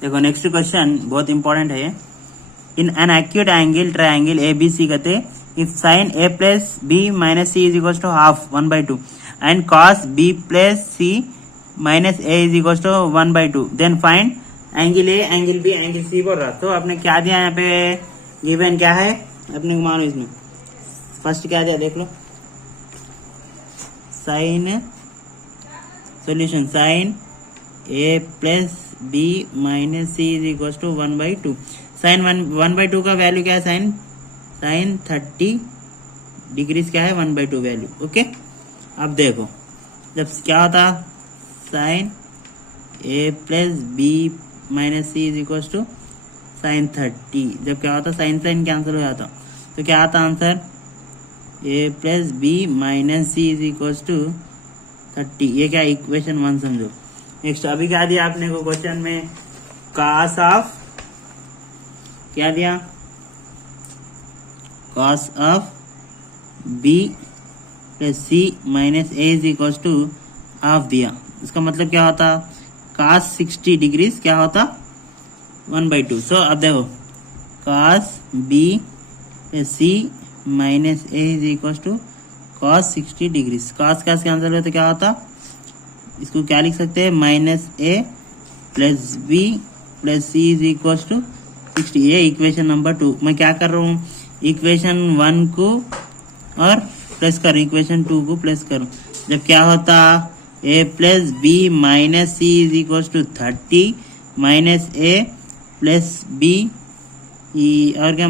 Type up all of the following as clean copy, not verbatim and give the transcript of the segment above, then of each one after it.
देखो next question बहुत important है। In an acute angle triangle A B C कहते if sin A plus B minus C is equal to half 1/2 and cos B plus C minus A is equal to 1/2 then find angle A angle B angle C बोल रहा। तो आपने क्या दिया यहाँ पे, given क्या है अपने को मानो। इसमें फर्स्ट क्या दिया देख लो, sin solution sin A plus B minus C is equal to 1/2। Sin 1/2 का वैल्यू क्या है, साइन 30 डिग्रीज क्या है 1/2 वैल्यू। ओके, अब देखो जब क्या होता sine A plus B minus C is equal to sine 30, जब क्या होता साइन कैंसिल हो जाता, तो क्या आता answer A plus B minus C is equal to 30। ये क्या इक्वेशन 1 समझो। नेक्स्ट अभी क्या दिया आपने को क्वेश्चन में, कॉस ऑफ क्या दिया, cos of B plus C minus A is equal to half दिया। इसका मतलब क्या होता, कॉस 60 डिग्रीज क्या होता 1/2। सो अब देखो cos B plus C minus A is equal to cos 60 degrees. Cos का कैंसिल हुआ तो क्या होता, इसको क्या लिख सकते हैं, minus A plus B plus C is equal to 60। ये इक्वेशन नंबर 2। मैं क्या कर रहा हूँ, इक्वेशन 1 को और प्लस करूँ, इक्वेशन 2 को प्लस करूँ। जब क्या होता A plus B minus C is equal to 30 minus A plus B और क्या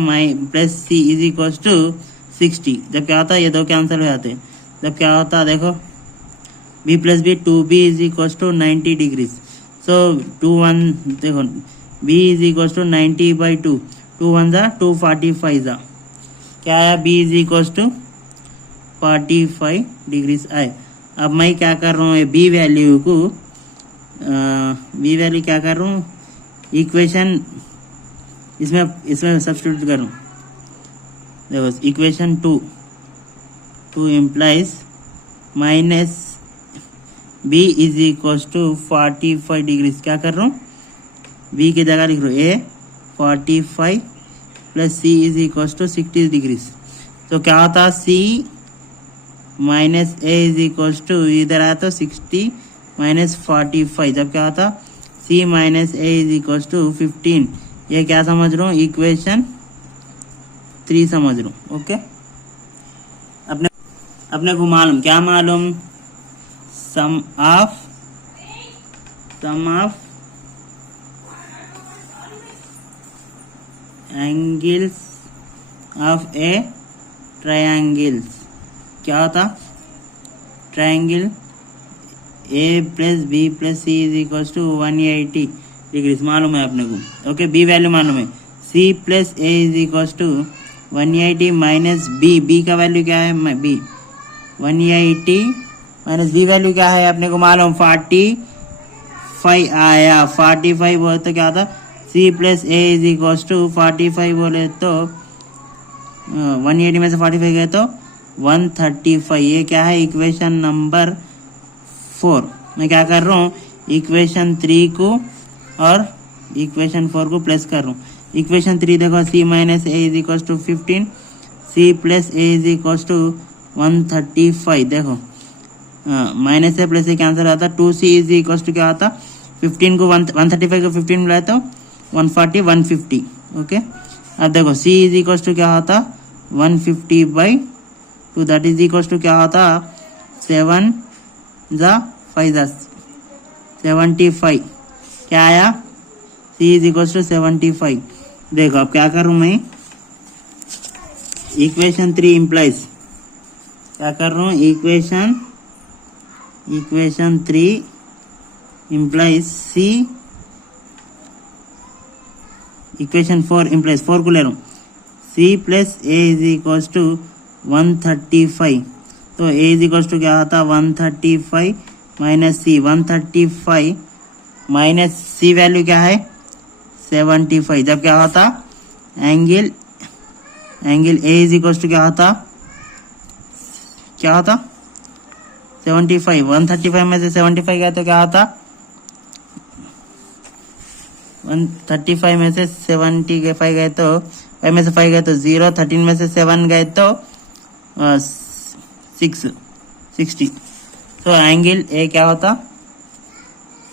plus C is equal to 60। जब क्या होता है ये दो कैंसिल हो जाते हैं। जब क्या होता है देखो b plus B 2b is equal to 90 degrees. So 2 1 देखो b इज इक्वल टू 90/2, 2 1 जा 245 जा क्या आया, b is equal to 45 degrees आए। अब मैं क्या कर रहा हूँ, b वैल्यू को b वैल्यू क्या कर रहा हूँ, इक्वेशन इसमें सब्स्टिट्यूट करूँ। देखो equation 2 implies minus b is equal to 45 degrees. क्या कर रहा हूँ, b की जगह लिख रहा हूँ a 45 plus c is equal to 60 degrees. तो क्या होता c minus a is equal to इधर आया तो 60 माइनस 45। जब क्या होता c minus a is equal to 15। ये क्या समझ रहा हूँ, इक्वेशन 3 समझ रहा हूँ। ओके, अपने को मालूम क्या मालूम, sum of angles of a triangles. क्या होता, triangle A plus B plus C is equal to 180 degrees मालूम है अपने को। ओके, बी वैल्यू मालूम है, C plus A is equal to 180 minus B का वैल्यू क्या है, बी 180 माइनस बी वैल्यू क्या है अपने को मालूम 45 आया। 45 बोले तो क्या था, C plus A is equal to 45 बोले तो 180 में से 45 गए तो 135। ये क्या है, इक्वेशन नंबर 4। मैं क्या कर रहा हूँ, इक्वेशन 3 को और इक्वेशन 4 को प्लस कर रहा हूँ। इक्वेशन 3 देखो C minus A is equal to 15, C plus A is equal to 135। देखो माइनस से प्लस से कैंसिल आता, 2c इज इक्वल टू क्या आता 15 को 135 को 15 मिलाए तो 140 150। ओके, अब देखो c इज इक्वल टू क्या होता 150/2, दैट इज इक्वल टू क्या होता 7 जा 5 जा 75। क्या आया, c इज इक्वल टू 75। देखो अब क्या करूं मैं, इक्वेशन 3 इम्प्लाइज क्या कर रहा हूँ, equation 3 implies C, equation 4 implies 4 को ले रहा हूँ, C plus A is equal to 135। तो ए इज इक्वल टू क्या होता 135 minus C, 135 minus C value क्या है 75। जब क्या होता angle A is equal to क्या होता 75, 135 में से 75 गया तो क्या होता, 135 में से 75 गए तो 5 में से 5 गए तो 0, 13 में से 7 गए तो 60। तो एंगल ए क्या होता,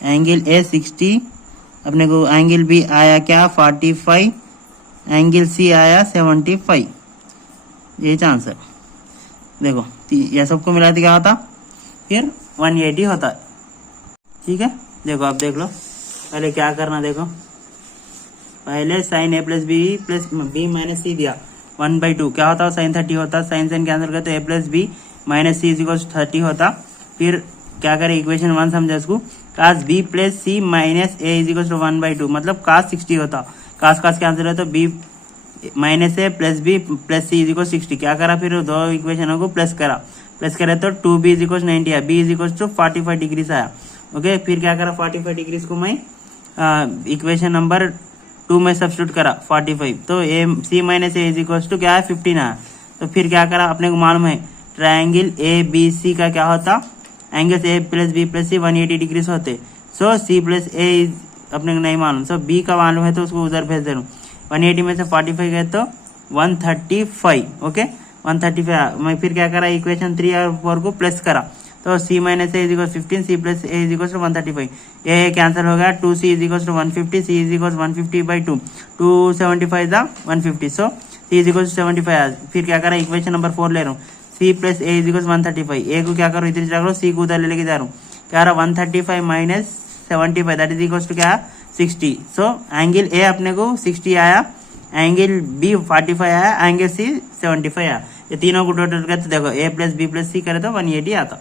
एंगल ए 60, अपने को एंगल बी आया क्या 45, एंगल सी आया 75। ये आंसर देखो, ये सबको मिला तो क्या होता, फिर 180 होता है। ठीक है, देखो आप देख लो, पहले क्या करना, देखो पहले sign A plus B minus सी दिया 1/2, क्या होता है साइन 30 होता, साइन कैंसिल करते A plus B minus C is equal 30 होता। फिर क्या करें, इक्वेशन 1 समझे इसको, cos B plus C minus A is equal 1/2, मतलब कास 60 होता, कास कैंसिल है तो B minus A plus B plus C is equal 60। क्या करा, फिर दो इक्वेशनों को प्लस करे तो 2b इज इक्वल 90 आया, b is equal to 45 degree आया। ओके, फिर क्या करा, 45 डिग्री को मैं इक्वेशन नंबर 2 में सब्स्टिट्यूट करा 45, तो A C minus A is equal to क्या है 15 आया। तो फिर क्या करा, अपने को मालूम है ट्रायंगल ए बी सी का क्या होता, angle A plus B plus C 180 degree होते। So C plus A is अपने को नहीं मालूम, सो बी का मालूम है तो उसको उधर भेज दे रहा हूँ। 180 में से 45 गए तो 135। ओके, 135। मैं फिर क्या करा, इक्वेशन 3 और 4 को प्लस करा, तो C minus A is equal 15, C plus A is equal 135, ये कैंसिल हो गया, 2c is equal 150, C is equal 150/2, 275 द 150, सो सी इज इक्वल 75। फिर क्या करा, इक्वेशन नंबर 4 ले रहा हूँ, C plus A is equal 135, A को क्या करो इधर रख लो, सी को उधर लेके जा रहा हूँ, क्या रहा 135 minus 75 that is equal to क्या 60। सो एंगल ए अपने को 60 आया, एंगल बी 45 आया, एंगल सी 75 आया। ये तीनों को टोटल करते देखो, ए प्लस बी प्लस सी करे तो 180 आता।